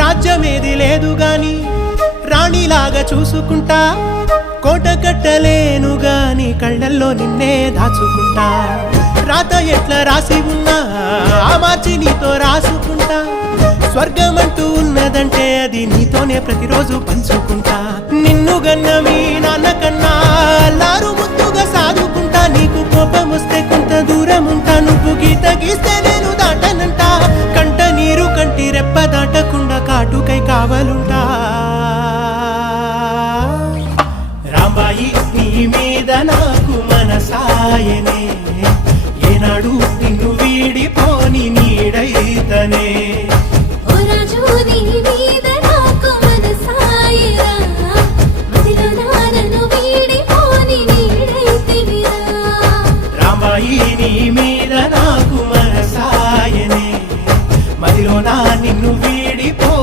రాజ్యమేది లేదు గాని రాణిలాగా చూసుకుంటా, కోట కట్టలేను గాని కళ్ళల్లో నిన్నే దాచుకుంటా. రాత ఎట్లా రాసి ఉన్నా ఆ మార్చి నీతో రాసుకుంటా. స్వర్గమంటూ ఉన్నదంటే అది నీతోనే ప్రతిరోజు పంచుకుంటా. నిన్ను గన్న మీ నాన్న కన్నా లారు ముద్దుగా సాదుకుంటా. నీకు కోపం వస్తే కొంత దూరం ఉంటా, నువ్వు గీత గీస్తే నేను దాటనంట. కంట నీరు కంటి రెప్ప దాటకుండా కాటుకై కావలుంటా. రాంబాయి నీ మీద నాకు మనసాయనే, ఏనాడు నిన్ను వీడిపోని నీడైతనే. ఓ రాజు నీ మీద